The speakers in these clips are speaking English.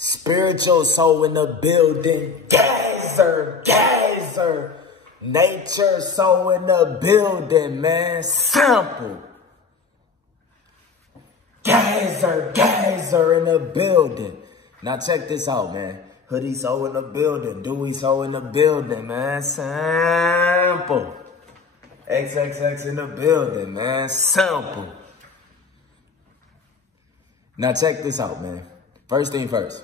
Spiritual soul in the building. Gazer, gazer. Nature soul in the building, man. Sample. Gazer, gazer in the building. Now check this out, man. Hoodie soul in the building. Dewey soul in the building, man. Sample. XXX in the building, man. Sample. Now check this out, man. First thing first.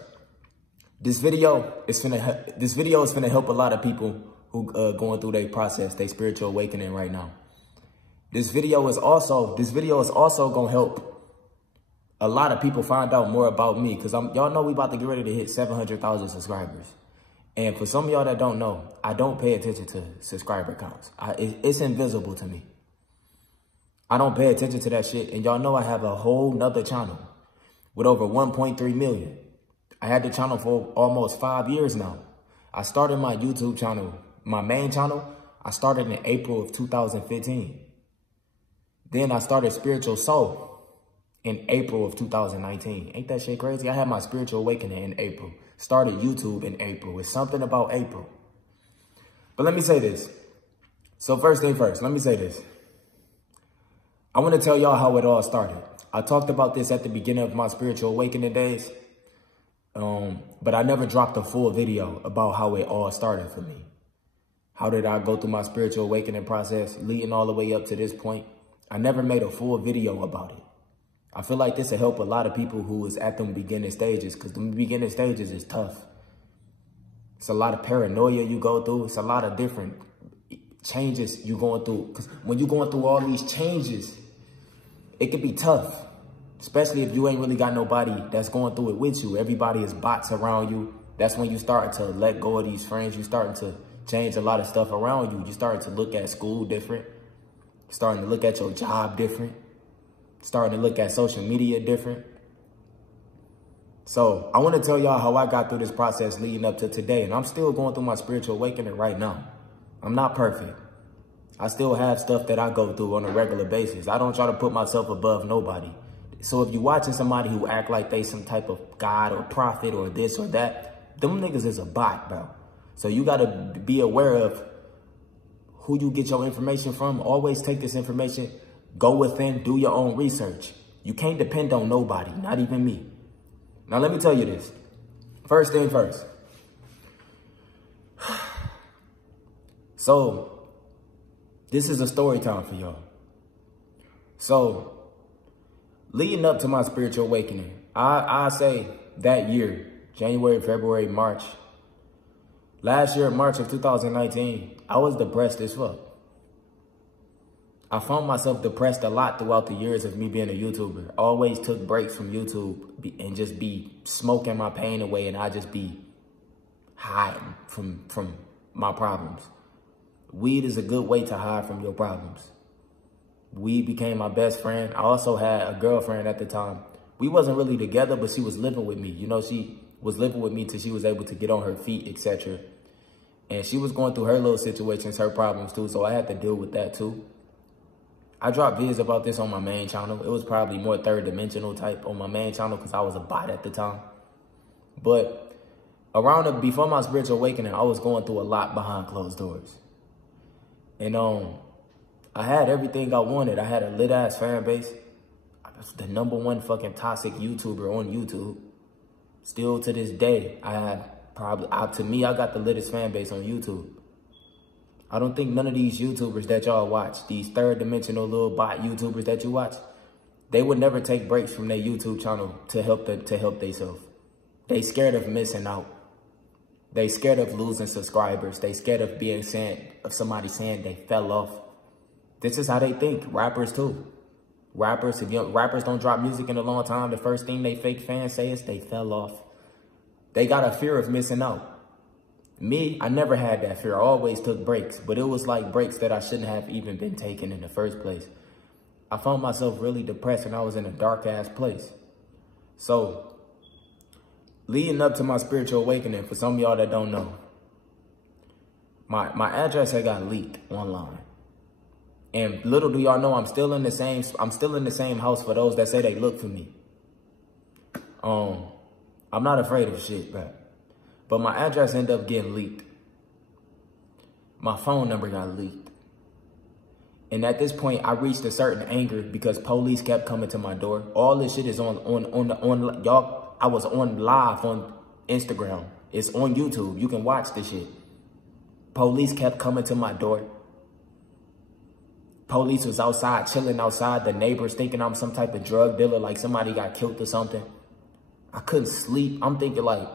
This video is finna help a lot of people who going through their process, their spiritual awakening right now. This video is also gonna help a lot of people find out more about me, because y'all know we about to get ready to hit 700,000 subscribers. And for some of y'all that don't know, I don't pay attention to subscriber counts. It's invisible to me. I don't pay attention to that shit. And y'all know I have a whole nother channel with over 1.3 million. I had the channel for almost 5 years now. I started my YouTube channel, my main channel, I started in April of 2015. Then I started Spiritual Soul in April of 2019. Ain't that shit crazy? I had my spiritual awakening in April. Started YouTube in April. It's something about April. But let me say this. So first thing first, let me say this. I want to tell y'all how it all started. I talked about this at the beginning of my spiritual awakening days. But I never dropped a full video about how it all started for me. How did I go through my spiritual awakening process leading all the way up to this point? I never made a full video about it. I feel like this will help a lot of people who is at them beginning stages, because the beginning stages is tough. It's a lot of paranoia you go through. It's a lot of different changes you going through. Because when you're going through all these changes, it can be tough. Especially if you ain't really got nobody that's going through it with you. Everybody is bots around you. That's when you start to let go of these friends. You starting to change a lot of stuff around you. You starting to look at school different. Starting to look at your job different. Starting to look at social media different. So I want to tell y'all how I got through this process leading up to today. And I'm still going through my spiritual awakening right now. I'm not perfect. I still have stuff that I go through on a regular basis. I don't try to put myself above nobody. So if you're watching somebody who act like they some type of God or prophet or this or that, them niggas is a bot, bro. So you got to be aware of who you get your information from. Always take this information, go within, do your own research. You can't depend on nobody, not even me. Now, let me tell you this. First thing first. So this is a story time for y'all. So leading up to my spiritual awakening, I say that year, January, February, March. Last year, March of 2019, I was depressed as fuck. I found myself depressed a lot throughout the years of me being a YouTuber. I always took breaks from YouTube and just be smoking my pain away, and I just be hiding from my problems. Weed is a good way to hide from your problems. Weed became my best friend. I also had a girlfriend at the time. We wasn't really together, but she was living with me. You know, she was living with me till she was able to get on her feet, etc. And she was going through her little situations, her problems too, so I had to deal with that too. I dropped videos about this on my main channel. It was probably more third dimensional type on my main channel because I was a bot at the time. But before my spiritual awakening, I was going through a lot behind closed doors. And I had everything I wanted. I had a lit ass fan base. I was the #1 fucking toxic YouTuber on YouTube. Still to this day, I have to me, I got the littest fan base on YouTube. I don't think none of these YouTubers that y'all watch, these third dimensional little bot YouTubers that you watch, they would never take breaks from their YouTube channel to help themselves. They scared of missing out. They scared of losing subscribers. They scared of somebody saying they fell off. This is how they think. Rappers too. Rappers don't drop music in a long time, the first thing they fake fans say is they fell off. They got a fear of missing out. Me, I never had that fear. I always took breaks, but it was like breaks that I shouldn't have even been taking in the first place. I found myself really depressed and I was in a dark ass place. So leading up to my spiritual awakening, for some of y'all that don't know, my address had got leaked online. And little do y'all know, I'm still in the same house for those that say they look for me. I'm not afraid of shit, bro. But my address ended up getting leaked. My phone number got leaked. And at this point, I reached a certain anger because police kept coming to my door. All this shit is on y'all. I was on live on Instagram. It's on YouTube. You can watch this shit. Police kept coming to my door. Police was outside, chilling outside. The neighbors thinking I'm some type of drug dealer, like somebody got killed or something. I couldn't sleep. I'm thinking like,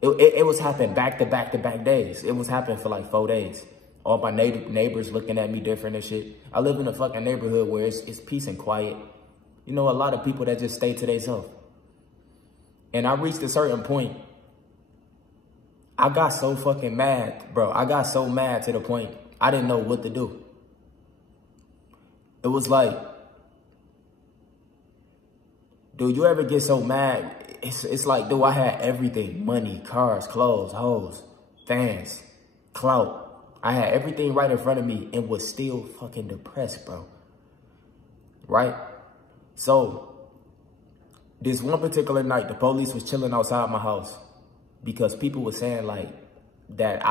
it was happening back to back days. It was happening for like 4 days. All my neighbors looking at me different and shit. I live in a fucking neighborhood where it's peace and quiet. You know, a lot of people that just stay to themselves. And I reached a certain point. I got so fucking mad, bro. I got so mad to the point I didn't know what to do. It was like, dude, you ever get so mad? It's like, dude, I had everything. Money, cars, clothes, hoes, fans, clout. I had everything right in front of me and was still fucking depressed, bro. Right? So, this one particular night, the police was chilling outside my house because people were saying like that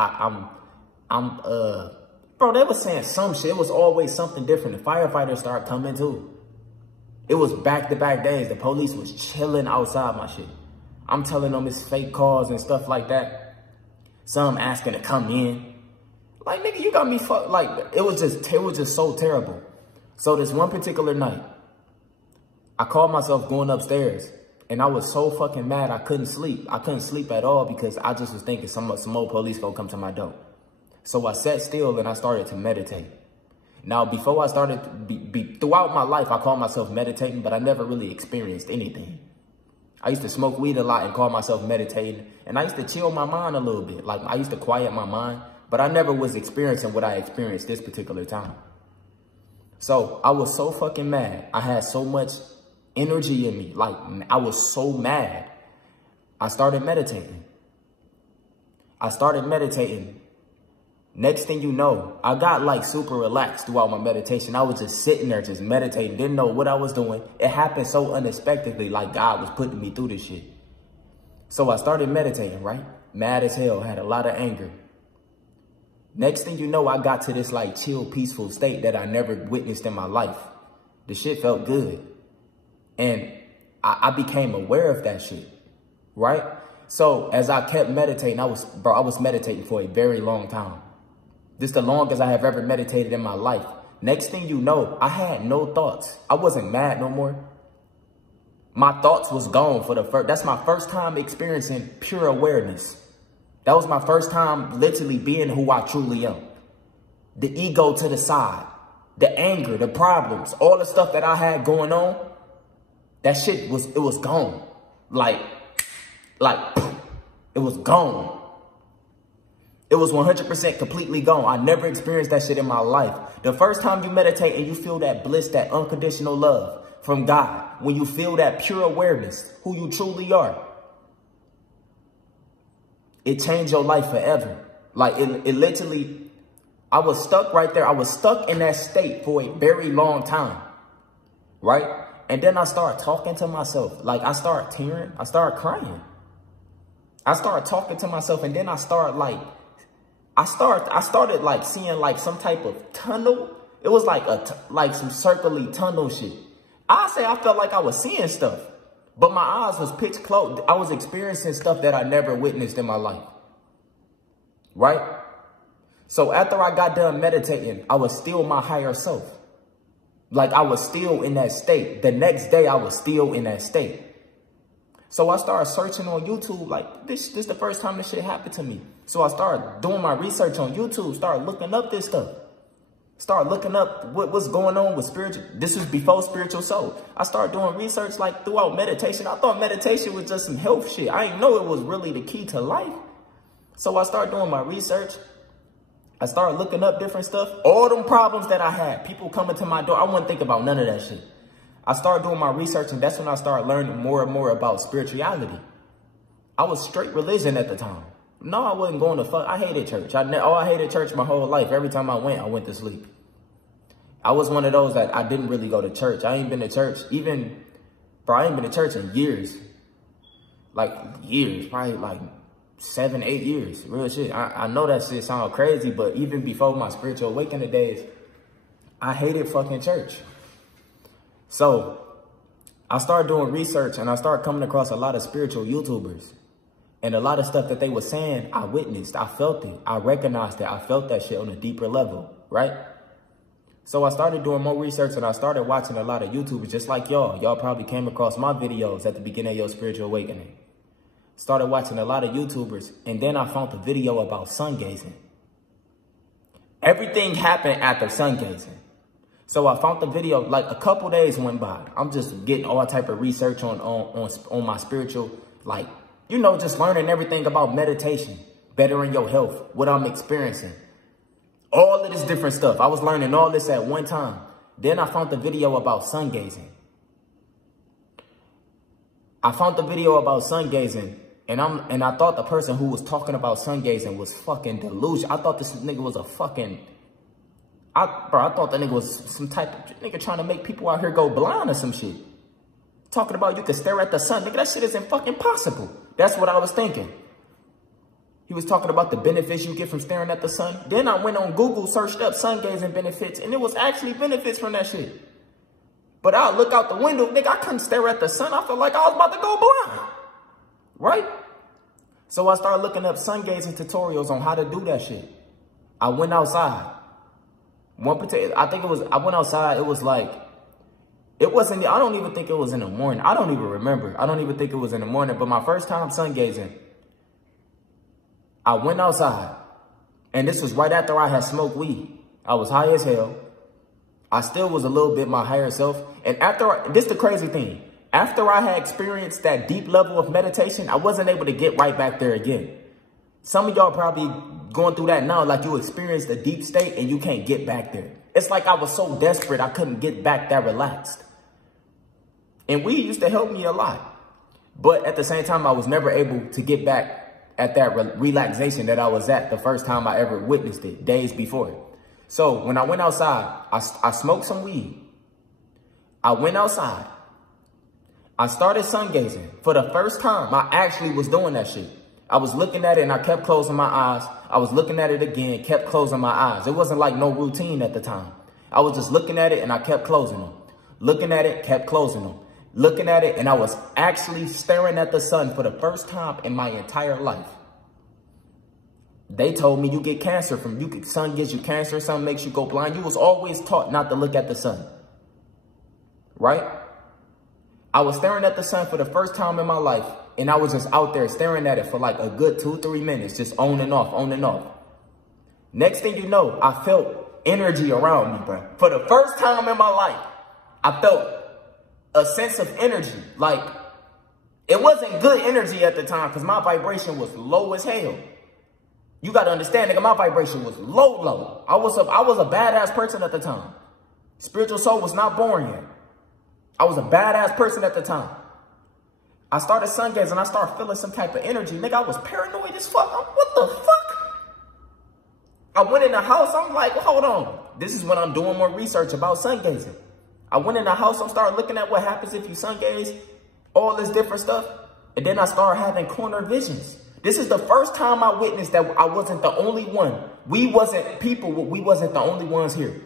bro, they was saying some shit. It was always something different. The firefighters started coming too. It was back-to-back days. The police was chilling outside my shit. I'm telling them it's fake calls and stuff like that. Some asking to come in. Like, nigga, you got me fucked. Like, it was just so terrible. So this one particular night, I called myself going upstairs. And I was so fucking mad I couldn't sleep. I couldn't sleep at all because I just was thinking some old police gonna come to my door. So I sat still and I started to meditate. Now, before I started, throughout my life, I called myself meditating, but I never really experienced anything. I used to smoke weed a lot and call myself meditating. And I used to chill my mind a little bit. Like, I used to quiet my mind, but I never was experiencing what I experienced this particular time. So I was so fucking mad. I had so much energy in me. Like, I was so mad. I started meditating. Next thing you know, I got like super relaxed throughout my meditation. I was just sitting there, just meditating, didn't know what I was doing. It happened so unexpectedly, like God was putting me through this shit. So I started meditating, right? Mad as hell, had a lot of anger. Next thing you know, I got to this like chill, peaceful state that I never witnessed in my life. The shit felt good. And I became aware of that shit, right? So as I kept meditating, I was meditating for a very long time. This is the longest I have ever meditated in my life. Next thing you know, I had no thoughts. I wasn't mad no more. My thoughts was gone for the that's my first time experiencing pure awareness. That was my first time literally being who I truly am. The ego to the side, the anger, the problems, all the stuff that I had going on, that shit it was gone. Like, it was gone. It was 100% completely gone. I never experienced that shit in my life. The first time you meditate and you feel that bliss, that unconditional love from God, when you feel that pure awareness, who you truly are, it changed your life forever. Like, it literally, I was stuck right there. I was stuck in that state for a very long time, right? And then I started talking to myself. Like, I started tearing. I started crying. I started talking to myself, and then I started like, I started like seeing like some type of tunnel. It was like like some circly tunnel shit. I felt like I was seeing stuff, but my eyes was pitch closed. I was experiencing stuff that I never witnessed in my life. Right? So after I got done meditating, I was still my higher self. Like, I was still in that state. The next day, I was still in that state. So I started searching on YouTube, like, this is the first time this shit happened to me. So I started doing my research on YouTube, started looking up this stuff. Started looking up what's going on with spiritual. This was before Spiritual Soul. I started doing research, like, throughout meditation. I thought meditation was just some health shit. I didn't know it was really the key to life. So I started doing my research. I started looking up different stuff. All them problems that I had, people coming to my door, I wouldn't think about none of that shit. I started doing my research, and that's when I started learning more and more about spirituality. I was straight religion at the time. No, I wasn't going to fuck. I hated church. I hated church my whole life. Every time I went to sleep. I was one of those that I didn't really go to church. I ain't been to church I ain't been to church in years. Like years, probably like 7, 8 years, real shit. I know that shit sound crazy, but even before my spiritual awakening days, I hated fucking church. So I started doing research and I started coming across a lot of spiritual YouTubers. And a lot of stuff that they were saying, I witnessed, I felt it, I recognized it, I felt that shit on a deeper level, right? So I started doing more research and I started watching a lot of YouTubers just like y'all. Y'all probably came across my videos at the beginning of your spiritual awakening. Started watching a lot of YouTubers, and then I found a video about sun gazing. Everything happened after sun gazing. So I found the video, like a couple days went by. I'm just getting all type of research on my spiritual, like, you know, just learning everything about meditation, bettering your health, what I'm experiencing. All of this different stuff. I was learning all this at one time. Then I found the video about sun gazing. I found the video about sun gazing, and I thought the person who was talking about sun gazing was fucking delusional. I thought this nigga was a fucking, I thought that nigga was some type of nigga trying to make people out here go blind or some shit. Talking about you can stare at the sun. Nigga, that shit isn't fucking possible. That's what I was thinking. He was talking about the benefits you get from staring at the sun. Then I went on Google, searched up sun gazing benefits, and it was actually benefits from that shit. But I look out the window, nigga, I couldn't stare at the sun. I felt like I was about to go blind. Right? So I started looking up sun gazing tutorials on how to do that shit. I went outside. I went outside, it was like, it wasn't, I don't even think it was in the morning. I don't even remember. I don't even think it was in the morning. But my first time sun gazing, I went outside. And this was right after I had smoked weed. I was high as hell. I still was a little bit my higher self. And this is the crazy thing. After I had experienced that deep level of meditation, I wasn't able to get right back there again. Some of y'all probably going through that now, like you experienced a deep state and you can't get back there. It's like I was so desperate I couldn't get back that relaxed. And weed used to help me a lot. But at the same time, I was never able to get back at that relaxation that I was at the first time I ever witnessed it, days before. So when I went outside, I smoked some weed. I went outside. I started sun gazing. For the first time, I actually was doing that shit. I was looking at it and I kept closing my eyes. I was looking at it again, kept closing my eyes. It wasn't like no routine at the time. I was just looking at it and I kept closing them. Looking at it, kept closing them. Looking at it, and I was actually staring at the sun for the first time in my entire life. They told me you get cancer sun gives you cancer, sun makes you go blind. You was always taught not to look at the sun. Right? I was staring at the sun for the first time in my life, and I was just out there staring at it for like a good 2-3 minutes, just on and off, on and off. Next thing you know, I felt energy around me, bro. For the first time in my life, I felt a sense of energy. Like, it wasn't good energy at the time because my vibration was low as hell. You got to understand, nigga, my vibration was low. I was a badass person at the time. Spiritual soul was not born yet. I was a badass person at the time. I started sun gazing and I started feeling some type of energy. Nigga, I was paranoid as fuck. What the fuck? I went in the house. I'm like, hold on. This is when I'm doing more research about sun gazing. I went in the house, I started looking at what happens if you sun gaze, all this different stuff. And then I started having corner visions. This is the first time I witnessed that I wasn't the only one. We wasn't the only ones here.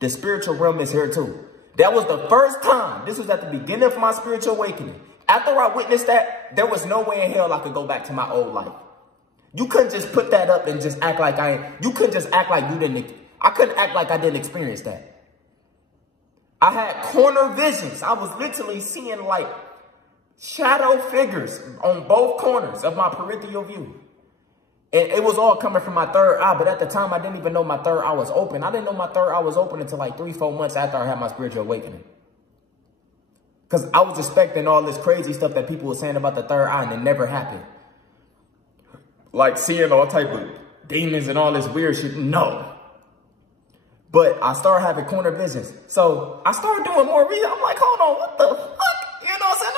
The spiritual realm is here too. That was the first time. This was at the beginning of my spiritual awakening. After I witnessed that, there was no way in hell I could go back to my old life. You couldn't just put that up and just act like you couldn't just act like you didn't. I couldn't act like I didn't experience that. I had corner visions. I was literally seeing like shadow figures on both corners of my peripheral view. And it was all coming from my third eye. But at the time, I didn't even know my third eye was open. I didn't know my third eye was open until like 3-4 months after I had my spiritual awakening. Because I was expecting all this crazy stuff that people were saying about the third eye and it never happened. Like seeing all type of demons and all this weird shit. No. But I started having corner visions. So I started doing more research. I'm like, hold on, what the fuck? You know what I'm saying?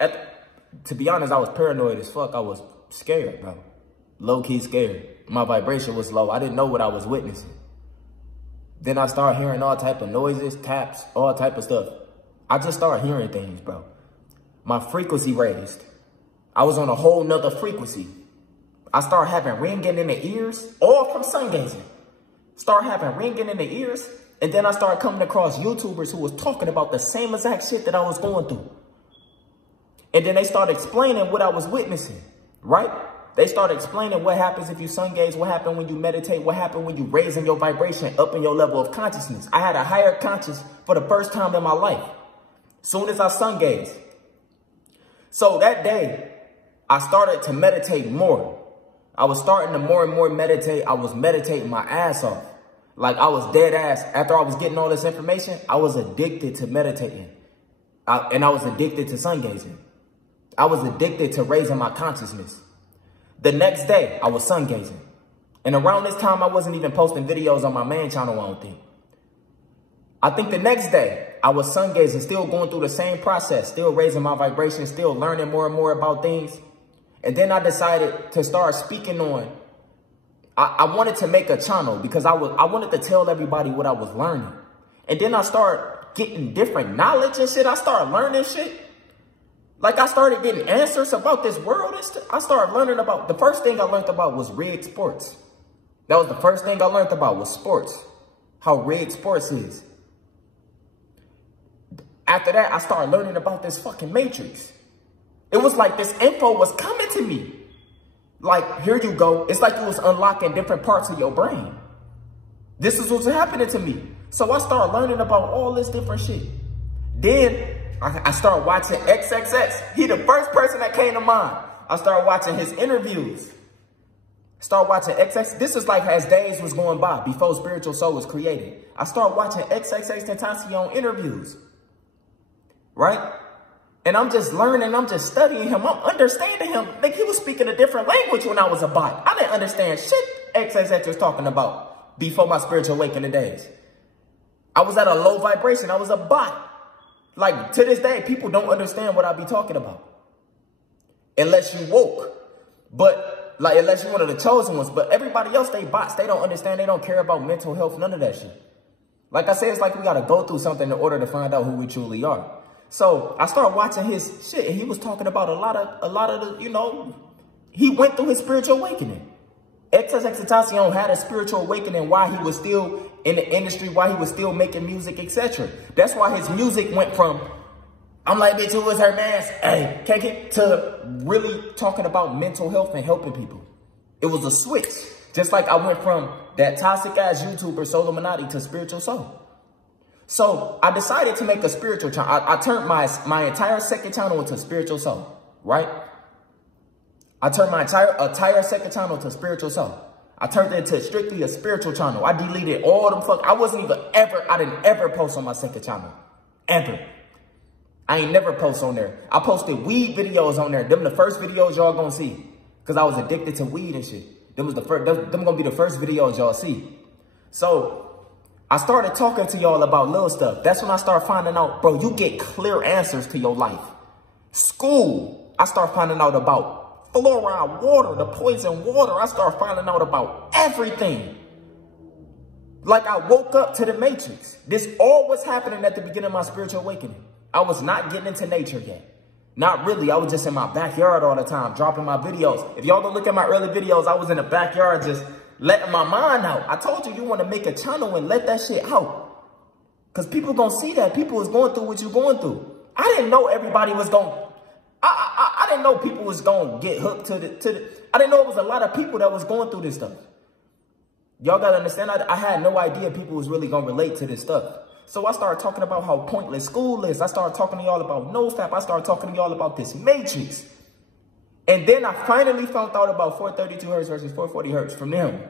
That's tough. To be honest, I was paranoid as fuck. I was scared, bro. Low-key scared. My vibration was low. I didn't know what I was witnessing. Then I started hearing all type of noises, taps, all type of stuff. I just started hearing things, bro. my frequency raised. I was on a whole nother frequency. I started having ringing in the ears, all from sun gazing. Start having ringing in the ears. And then I started coming across YouTubers who was talking about the same exact shit that I was going through. And then they started explaining what I was witnessing, right? They started explaining what happens if you sun gaze, what happened when you meditate, what happened when you raising your vibration up in your level of consciousness. I had a higher conscious for the first time in my life. Soon as I sun gaze. So that day, I started to meditate more. I was starting to more and more meditate. I was meditating my ass off. Like I was dead ass. After I was getting all this information, I was addicted to meditating. And I was addicted to sun gazing. I was addicted to raising my consciousness. The next day, I was sun gazing. And around this time, I wasn't even posting videos on my main channel, I don't think. I think the next day, I was sun gazing, still going through the same process, still raising my vibration, still learning more and more about things. And then I decided to start speaking on, I wanted to make a channel because I wanted to tell everybody what I was learning. And then I started getting different knowledge and shit. I started learning shit. Like I started getting answers about this world. I started learning about, the first thing I learned about was rigged sports. That was the first thing I learned about was sports. How rigged sports is. After that, I started learning about this fucking matrix. It was like this info was coming to me. Like, here you go. It's like it was unlocking different parts of your brain. This is what's happening to me. So I started learning about all this different shit. Then I started watching XXX. He the first person that came to mind. I started watching his interviews. Started watching XX. This is like as days was going by before Spiritual Soul was created. I started watching XXXTentacion interviews. Right? And I'm just learning, I'm just studying him, I'm understanding him. Like he was speaking a different language when I was a bot. I didn't understand shit XXX was talking about before my spiritual awakening days. I was at a low vibration, I was a bot. Like to this day, people don't understand what I be talking about. Unless you woke. But like, unless you're one of the chosen ones. But everybody else, they bots, they don't understand, they don't care about mental health, none of that shit. Like I said, it's like we gotta go through something in order to find out who we truly are. So I started watching his shit and he was talking about a lot of the, you know, he went through his spiritual awakening. XXXTentacion had a spiritual awakening while he was still in the industry, while he was still making music, etc. That's why his music went from, I'm like, bitch, who was her man? Hey, can't get to really talking about mental health and helping people. It was a switch. Just like I went from that toxic ass YouTuber, Solomonati, to Spiritual Soul. So I decided to make a spiritual channel. I turned my entire second channel into Spiritual Soul, right? I turned my entire second channel to Spiritual Soul. I turned it into strictly a spiritual channel. I deleted all them I didn't ever post on my second channel. Ever. I ain't never post on there. I posted weed videos on there. Them the first videos y'all gonna see. Cause I was addicted to weed and shit. Them gonna be the first videos y'all see. So I started talking to y'all about little stuff. That's when I started finding out, bro, you get clear answers to your life. School, I started finding out about fluoride water, the poison water. I started finding out about everything. Like I woke up to the matrix. This all was happening at the beginning of my spiritual awakening. I was not getting into nature yet. Not really. I was just in my backyard all the time, dropping my videos. If y'all don't look at my early videos, I was in the backyard just letting my mind out. I told you want to make a channel and let that shit out. Because people going to see that. People is going through what you're going through. I didn't know everybody was going to... I didn't know people was going to get hooked to the... I didn't know it was a lot of people that was going through this stuff. Y'all got to understand, I had no idea people was really going to relate to this stuff. So I started talking about how pointless school is. I started talking to y'all about NoFap. I started talking to y'all about this matrix. And then I finally found out about 432 hertz versus 440 hertz from them.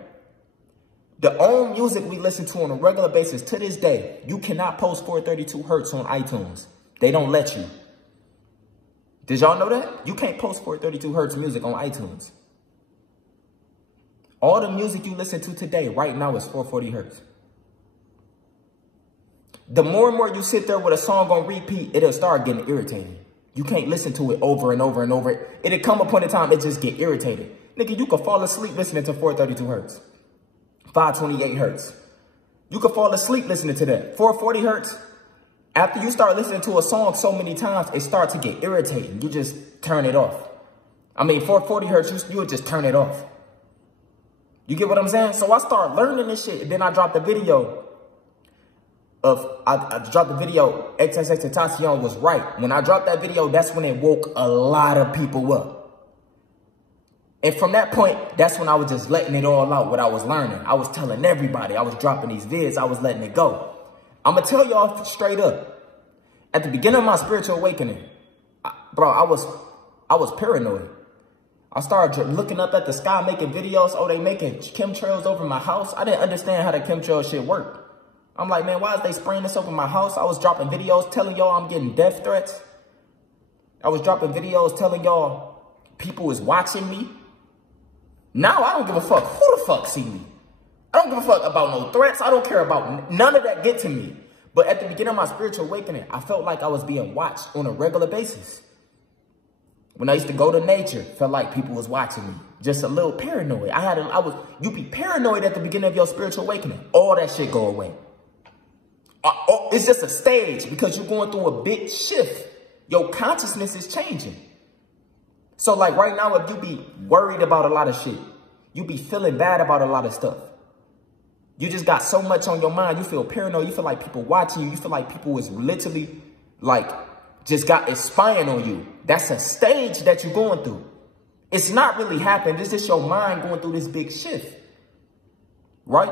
The own music we listen to on a regular basis to this day, you cannot post 432 hertz on iTunes. They don't let you. Did y'all know that? You can't post 432 hertz music on iTunes. All the music you listen to today right now is 440 hertz. The more and more you sit there with a song on repeat, it'll start getting irritating. You can't listen to it over and over and over. It'll come a point in time, it just get irritated. Nigga, you could fall asleep listening to 432 hertz. 528 hertz. You could fall asleep listening to that. 440 hertz. After you start listening to a song so many times, it starts to get irritating. You just turn it off. I mean, 440 hertz, you would just turn it off. You get what I'm saying? So I start learning this shit. And then I dropped the video I dropped the video, XXXTentacion was right. When I dropped that video, that's when it woke a lot of people up. And from that point, that's when I was just letting it all out, what I was learning. I was telling everybody. I was dropping these vids. I was letting it go. I'm going to tell y'all straight up. At the beginning of my spiritual awakening, bro, I was paranoid. I started looking up at the sky, making videos. Oh, they making chemtrails over my house. I didn't understand how the chemtrail shit worked. I'm like, man, why is they spraying this over my house? I was dropping videos telling y'all I'm getting death threats. I was dropping videos telling y'all people is watching me. Now I don't give a fuck who the fuck see me. I don't give a fuck about no threats. I don't care about none of that get to me. But at the beginning of my spiritual awakening, I felt like I was being watched on a regular basis. When I used to go to nature, felt like people was watching me. Just a little paranoid. You be paranoid at the beginning of your spiritual awakening. All that shit go away. It's just a stage because you're going through a big shift. Your consciousness is changing. So like right now, if you be worried about a lot of shit, you be feeling bad about a lot of stuff. You just got so much on your mind. You feel paranoid. You feel like people watching you. You feel like people is literally like just is spying on you. That's a stage that you're going through. It's not really happening. It's just your mind going through this big shift. Right?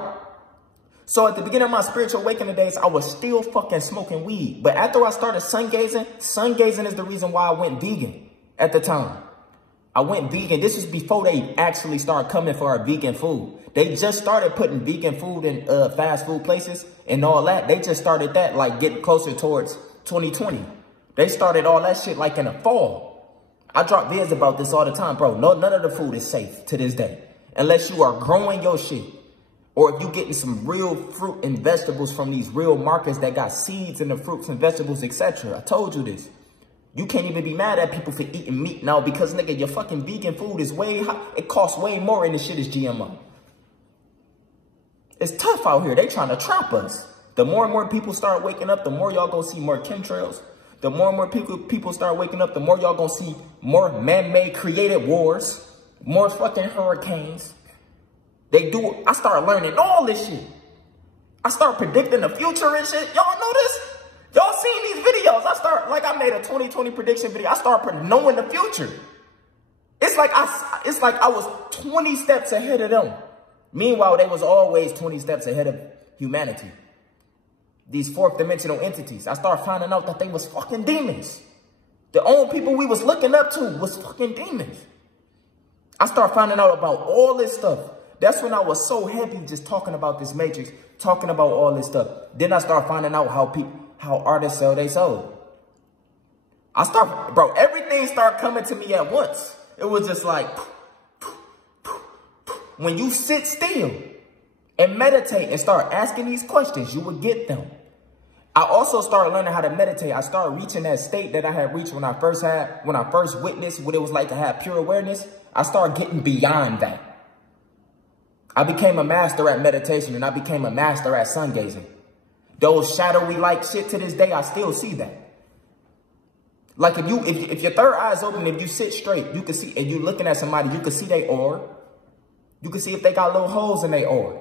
So at the beginning of my spiritual awakening days, I was still fucking smoking weed. But after I started sun gazing is the reason why I went vegan at the time. I went vegan. This was before they actually started coming for our vegan food. They just started putting vegan food in fast food places and all that. They just started that like getting closer towards 2020. They started all that shit like in the fall. I drop vids about this all the time, bro. None of the food is safe to this day. Unless you are growing your shit. Or if you're getting some real fruit and vegetables from these real markets that got seeds in the fruits and vegetables, etc. I told you this. You can't even be mad at people for eating meat now because, nigga, your fucking vegan food is way high. It costs way more and the shit is GMO. It's tough out here. They trying to trap us. The more and more people start waking up, the more y'all gonna see more chemtrails. The more and more people start waking up, the more y'all gonna see more man-made created wars, more fucking hurricanes. I start learning all this shit. I start predicting the future and shit. Y'all know this? Y'all seen these videos? I made a 2020 prediction video. I start knowing the future. It's like I was 20 steps ahead of them. Meanwhile, they was always 20 steps ahead of humanity. These fourth dimensional entities. I started finding out that they was fucking demons. The only people we was looking up to was fucking demons. I started finding out about all this stuff. That's when I was so happy just talking about this matrix, talking about all this stuff. Then I started finding out how artists sell their soul. Everything started coming to me at once. It was just like, when you sit still and meditate and start asking these questions, you would get them. I also started learning how to meditate. I started reaching that state that I had reached when I first witnessed what it was like to have pure awareness. I started getting beyond that. I became a master at meditation and I became a master at sun gazing. Those shadowy like shit to this day, I still see that. Like if your third eye is open, if you sit straight, you can see, and you're looking at somebody, you can see their aura. You can see if they got little holes in their aura.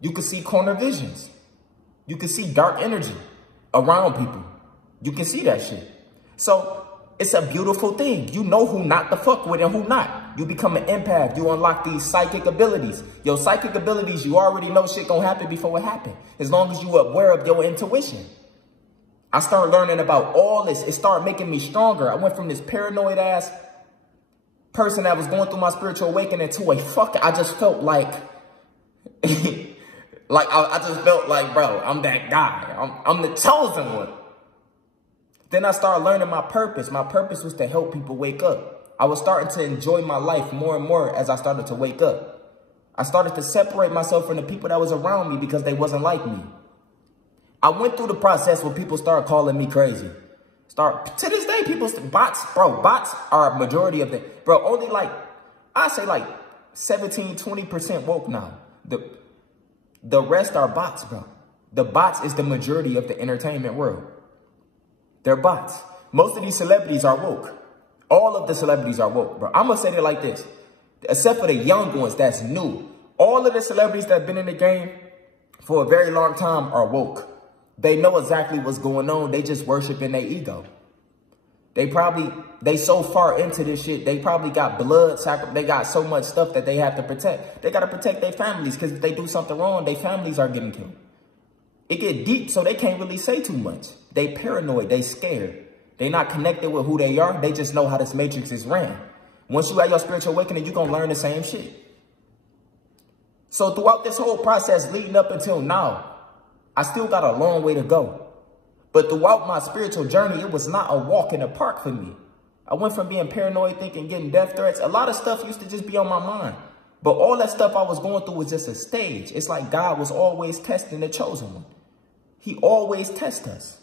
You can see corner visions. You can see dark energy around people. You can see that shit. So it's a beautiful thing. You know who not to fuck with and who not. You become an empath. You unlock these psychic abilities. Your psychic abilities, you already know shit gonna happen before it happen. As long as you are aware of your intuition. I started learning about all this. It started making me stronger. I went from this paranoid ass person that was going through my spiritual awakening to I just felt like, I just felt like, bro, I'm that guy. I'm the chosen one. Then I started learning my purpose. My purpose was to help people wake up. I was starting to enjoy my life more and more as I started to wake up. I started to separate myself from the people that was around me because they wasn't like me. I went through the process where people started calling me crazy. To this day, bots are a majority of them. Bro, only I say 17, 20% woke now. The rest are bots, bro. The bots is the majority of the entertainment world. They're bots. Most of these celebrities are woke. All of the celebrities are woke, bro. I'm going to say it like this. Except for the young ones that's new. All of the celebrities that have been in the game for a very long time are woke. They know exactly what's going on. They just worshiping their ego. They so far into this shit, they probably got blood, they got so much stuff that they have to protect. They got to protect their families because if they do something wrong, their families are getting killed. It get deep, so they can't really say too much. They paranoid, they scared. They not connected with who they are. They just know how this matrix is ran. Once you have your spiritual awakening, you're going to learn the same shit. So throughout this whole process leading up until now, I still got a long way to go. But throughout my spiritual journey, it was not a walk in the park for me. I went from being paranoid, thinking, getting death threats. A lot of stuff used to just be on my mind. But all that stuff I was going through was just a stage. It's like God was always testing the chosen one. He always tests us.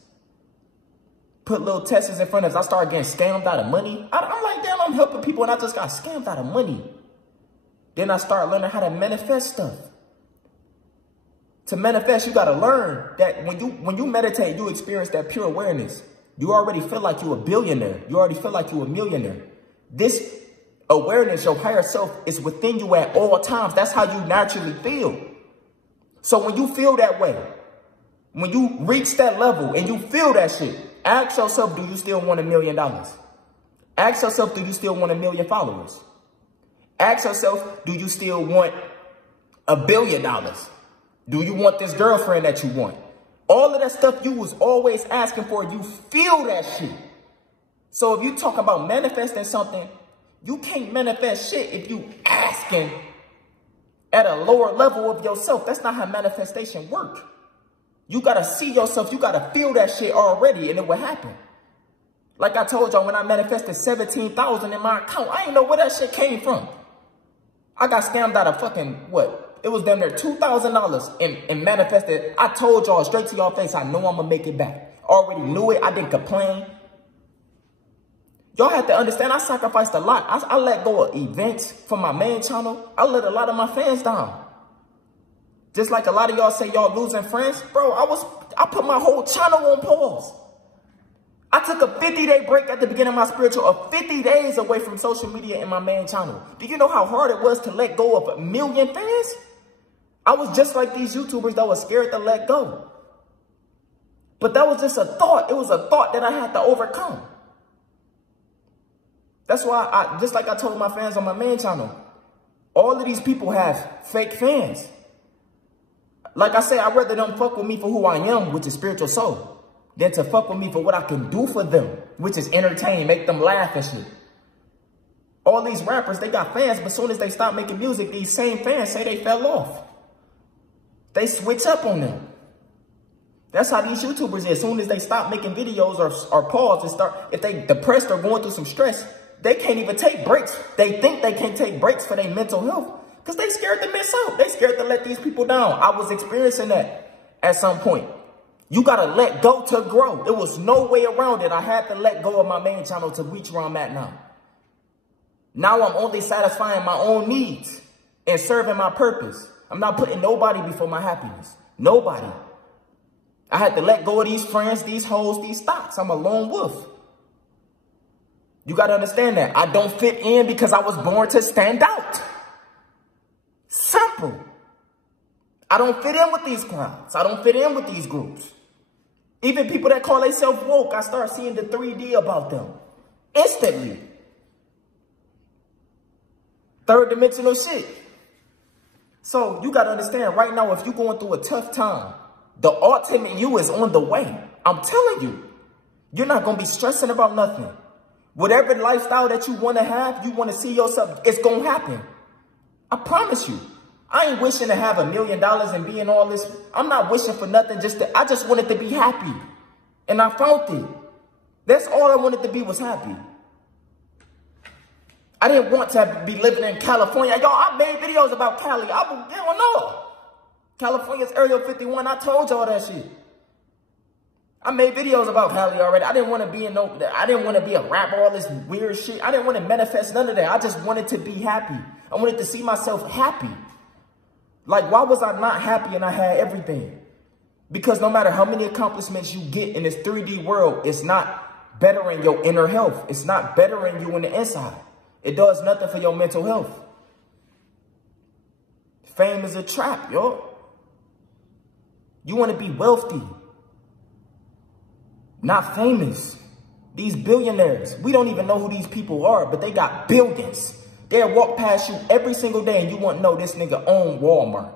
Put little tests in front of us. I started getting scammed out of money. I'm like, damn, I'm helping people and I just got scammed out of money. Then I started learning how to manifest stuff. To manifest, you got to learn that when you meditate, you experience that pure awareness. You already feel like you're a billionaire. You already feel like you're a millionaire. This awareness, your higher self, is within you at all times. That's how you naturally feel. So when you feel that way, when you reach that level and you feel that shit, ask yourself, do you still want $1 million? Ask yourself, do you still want 1 million followers? Ask yourself, do you still want $1 billion? Do you want this girlfriend that you want? All of that stuff you was always asking for, you feel that shit. So if you talk about manifesting something, you can't manifest shit if you asking at a lower level of yourself. That's not how manifestation works. You got to see yourself. You got to feel that shit already and it will happen. Like I told y'all, when I manifested 17,000 in my account, I didn't know where that shit came from. I got scammed out of fucking, what? It was damn near $2,000 and manifested. I told y'all straight to y'all face, I know I'm going to make it back. Already knew it. I didn't complain. Y'all have to understand, I sacrificed a lot. I let go of events for my main channel. I let a lot of my fans down. Just like a lot of y'all say y'all losing friends. Bro, I put my whole channel on pause. I took a 50-day break at the beginning of my spiritual, of 50 days away from social media and my main channel. Do you know how hard it was to let go of 1 million fans? I was just like these YouTubers that was scared to let go. But that was just a thought. It was a thought that I had to overcome. That's why, just like I told my fans on my main channel, all of these people have fake fans. Like I say, I'd rather them fuck with me for who I am, which is spiritual soul, than to fuck with me for what I can do for them, which is entertain, make them laugh and shit. All these rappers, they got fans, but as soon as they stop making music, these same fans say they fell off. They switch up on them. That's how these YouTubers is. As soon as they stop making videos or pause and start, if they depressed or going through some stress, they can't even take breaks. They think they can't take breaks for their mental health because they scared to miss out. They scared to let these people down. I was experiencing that at some point. You got to let go to grow. There was no way around it. I had to let go of my main channel to reach where I'm at now. Now I'm only satisfying my own needs and serving my purpose. I'm not putting nobody before my happiness. Nobody. I had to let go of these friends, these hoes, these thoughts. I'm a lone wolf. You got to understand that. I don't fit in because I was born to stand out. Simple. I don't fit in with these crowds. I don't fit in with these groups. Even people that call themselves woke, I start seeing the 3D about them. Instantly. Third dimensional shit. So you got to understand right now, if you're going through a tough time, the ultimate you is on the way. I'm telling you. You're not going to be stressing about nothing. Whatever lifestyle that you want to have, you want to see yourself, it's going to happen. I promise you. I ain't wishing to have $1 million and be in all this. I'm not wishing for nothing. I just wanted to be happy. And I found it. That's all I wanted to be, was happy. I didn't want to be living in California. Y'all, I made videos about Cali. You don't know. California's Area 51. I told y'all that shit. I made videos about Cali already. I didn't want to be I didn't want to be a rapper, all this weird shit. I didn't want to manifest none of that. I just wanted to be happy. I wanted to see myself happy. Like, why was I not happy and I had everything? Because no matter how many accomplishments you get in this 3D world, it's not bettering your inner health. It's not bettering you in the inside. It does nothing for your mental health. Fame is a trap, yo. You want to be wealthy, not famous. These billionaires, we don't even know who these people are, but they got billions. They'll walk past you every single day and you won't know this nigga owned Walmart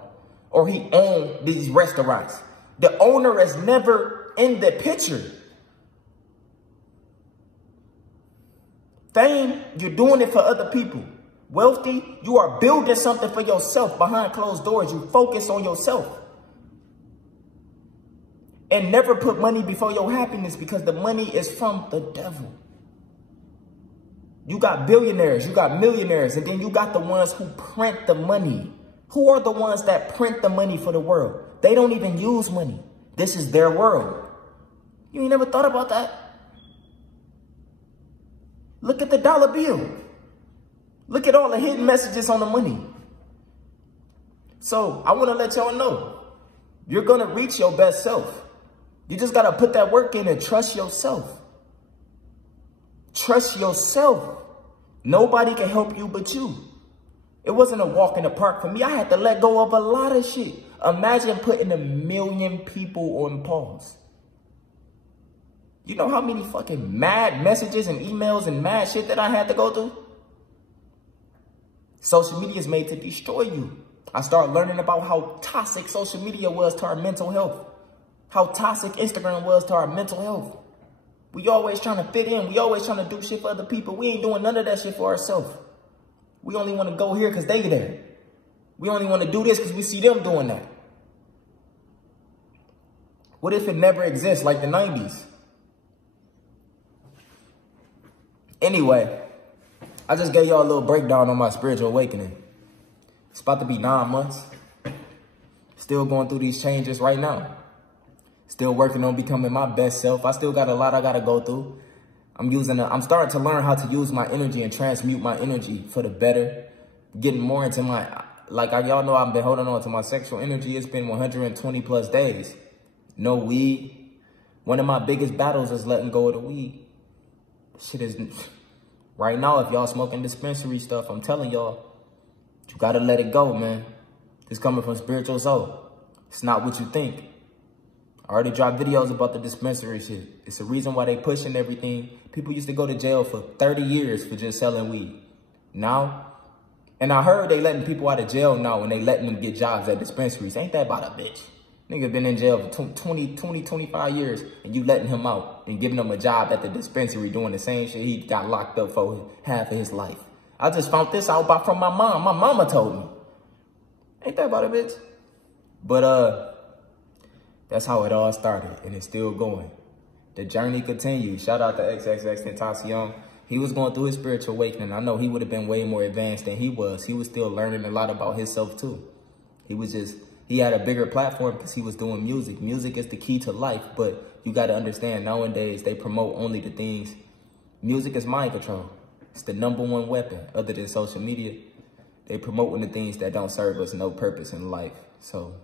or he owned these restaurants. The owner is never in the picture. Fame, you're doing it for other people. Wealthy, you are building something for yourself behind closed doors. You focus on yourself. And never put money before your happiness, because the money is from the devil. You got billionaires, you got millionaires, and then you got the ones who print the money. Who are the ones that print the money for the world? They don't even use money. This is their world. You ain't never thought about that? Look at the dollar bill. Look at all the hidden messages on the money. So I want to let y'all know, you're going to reach your best self. You just got to put that work in and trust yourself. Trust yourself. Nobody can help you but you. It wasn't a walk in the park for me. I had to let go of a lot of shit. Imagine putting 1 million people on pause. You know how many fucking mad messages and emails and mad shit that I had to go through? Social media is made to destroy you. I started learning about how toxic social media was to our mental health. How toxic Instagram was to our mental health. We always trying to fit in. We always trying to do shit for other people. We ain't doing none of that shit for ourselves. We only want to go here because they there. We only want to do this because we see them doing that. What if it never exists like the 90s? Anyway, I just gave y'all a little breakdown on my spiritual awakening. It's about to be 9 months. Still going through these changes right now. Still working on becoming my best self. I still got a lot I got to go through. I'm starting to learn how to use my energy and transmute my energy for the better. Getting more into my, like y'all know, I've been holding on to my sexual energy. It's been 120 plus days. No weed. One of my biggest battles is letting go of the weed. Shit is, right now, if y'all smoking dispensary stuff, I'm telling y'all, you got to let it go, man. It's coming from spiritual soul. It's not what you think. I already dropped videos about the dispensary shit. It's the reason why they pushing everything. People used to go to jail for 30 years for just selling weed. Now, and I heard they letting people out of jail now and they letting them get jobs at dispensaries. Ain't that about a bitch? Nigga been in jail for 25 years and you letting him out and giving him a job at the dispensary doing the same shit he got locked up for half of his life. I just found this out from my mom. My mama told me. Ain't that about a bitch? But, that's how it all started, and it's still going. The journey continues. Shout out to XXXTentacion. He was going through his spiritual awakening. I know he would have been way more advanced than he was. He was still learning a lot about himself, too. He had a bigger platform because he was doing music. Music is the key to life, but you got to understand, nowadays, they promote only the things. Music is mind control. It's the #1 weapon other than social media. They promoting the things that don't serve us no purpose in life. So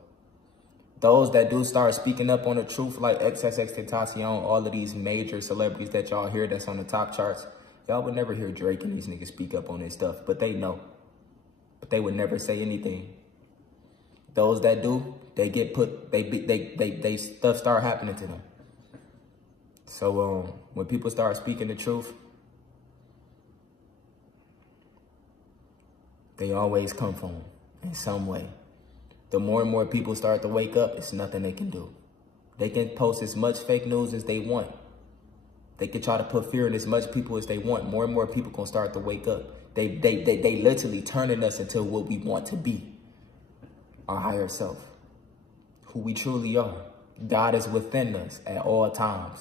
those that do start speaking up on the truth, like XXXTentacion, all of these major celebrities that y'all hear that's on the top charts, y'all would never hear Drake and these niggas speak up on this stuff, but they know. But they would never say anything. Those that do, they get put, they stuff start happening to them. So when people start speaking the truth, they always come for them in some way. The more and more people start to wake up, it's nothing they can do. They can post as much fake news as they want. They can try to put fear in as much people as they want. More and more people can start to wake up. They literally turning us into what we want to be. Our higher self. Who we truly are. God is within us at all times.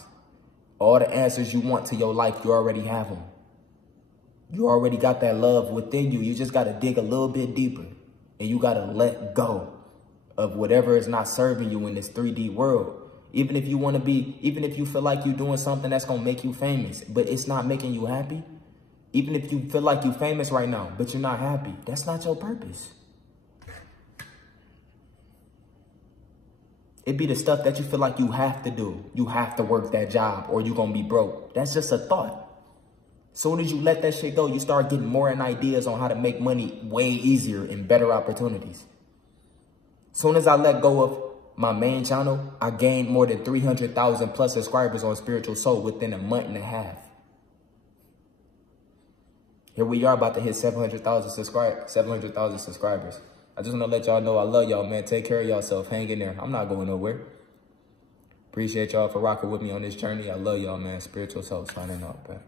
All the answers you want to your life, you already have them. You already got that love within you. You just got to dig a little bit deeper. And you got to let go of whatever is not serving you in this 3D world. Even if you want to be, even if you feel like you're doing something that's going to make you famous, but it's not making you happy. Even if you feel like you're famous right now, but you're not happy, that's not your purpose. It be the stuff that you feel like you have to do. You have to work that job or you're going to be broke. That's just a thought. Soon as you let that shit go, you start getting more ideas on how to make money way easier and better opportunities. Soon as I let go of my main channel, I gained more than 300,000 plus subscribers on Spiritual Soul within a month and a half. Here we are about to hit 700,000 subscribers. I just want to let y'all know I love y'all, man. Take care of yourself. Hang in there. I'm not going nowhere. Appreciate y'all for rocking with me on this journey. I love y'all, man. Spiritual Soul signing out, man.